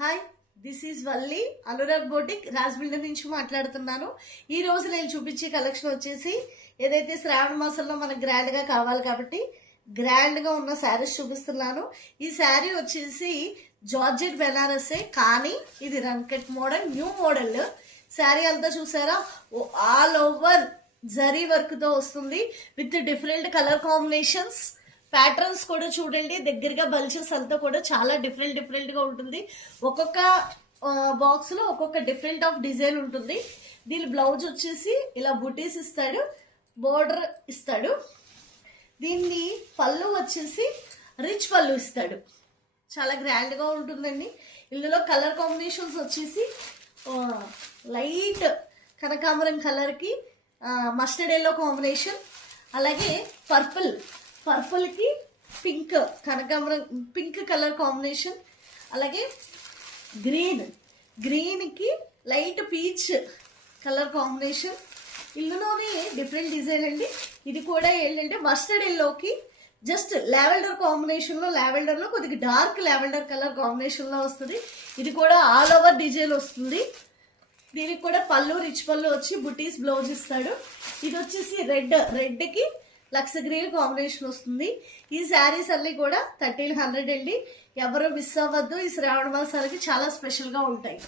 Hi, this is Valli Anurag boutique Raj builder నుంచి మాట్లాడుతున్నాను. ఈ రోజు నేను చూపించే కలెక్షన్ వచ్చేసి ఏదైతే శ్రావణ మాసంలో మనకు గ్రాండ్ గా కావాలి కాబట్టి గ్రాండ్ గా ఉన్న శారీస్ చూపిస్తున్నాను. ఈ శారీ వచ్చేసి జార్జెట్ బెనారసే, కానీ ఇది రంకెట్ మోడల్, న్యూ మోడల్. శారీ అంతా చూసారా, ఆల్ ఓవర్ జరీ వర్క్ తో వస్తుంది with different colour combinations. Patterns కూడా చూడండి, దగ్గరగా బల్చెస్ అంతా కూడా చాలా డిఫరెంట్ గా ఉంటుంది. ఒక్కొక్క బాక్స్ లో ఒక్కొక్క డిఫరెంట్ ఆఫ్ డిజైన్ ఉంటుంది. దీని బ్లౌజ్ వచ్చేసి ఇలా బుటీస్ ఇస్తాడు, బోర్డర్ ఇస్తాడు. దీన్ని పళ్ళు వచ్చేసి రిచ్ పళ్ళు ఇస్తాడు, చాలా గ్రాండ్ గా ఉంటుందండి. ఇందులో కలర్ కాంబినేషన్స్ వచ్చేసి లైట్ కనకాంబరం కలర్ కి మస్టర్డ్ ఎల్లో కాంబినేషన్, అలాగే పర్పుల్ కి పింక్, కనకాంబరం పింక్ కలర్ కాంబినేషన్, అలాగే గ్రీన్ కి లైట్ పీచ్ కలర్ కాంబినేషన్. ఇందులోనే డిఫరెంట్ డిజైన్ అండి. ఇది కూడా ఏంటంటే మస్టర్డ్ ఎల్లోకి జస్ట్ లావెండర్ కాంబినేషన్ లో, లావెండర్ లో కొద్దిగా డార్క్ లావెండర్ కలర్ కాంబినేషన్ లో వస్తుంది. ఇది కూడా ఆల్ ఓవర్ డిజైన్ వస్తుంది. దీనికి కూడా పళ్ళు రిచ్ పళ్ళు వచ్చి బుటీస్ బ్లౌజ్ ఇస్తాడు. ఇది వచ్చేసి రెడ్ కి లక్స్ గ్రీన్ కాంబినేషన్ వస్తుంది. ఈ శారీస్ అన్ని కూడా 1300 అండి. ఎవరు మిస్ అవ్వద్దు, ఈ శ్రావణ మాసాలకి చాలా స్పెషల్ గా ఉంటాయి.